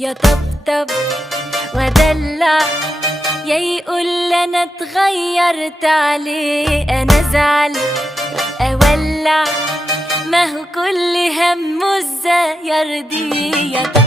يا طبطب ودلع، يا يقول انا اتغيرت عليه، انا ازعل اولع، ما هو كل همه ازاي يرضيه.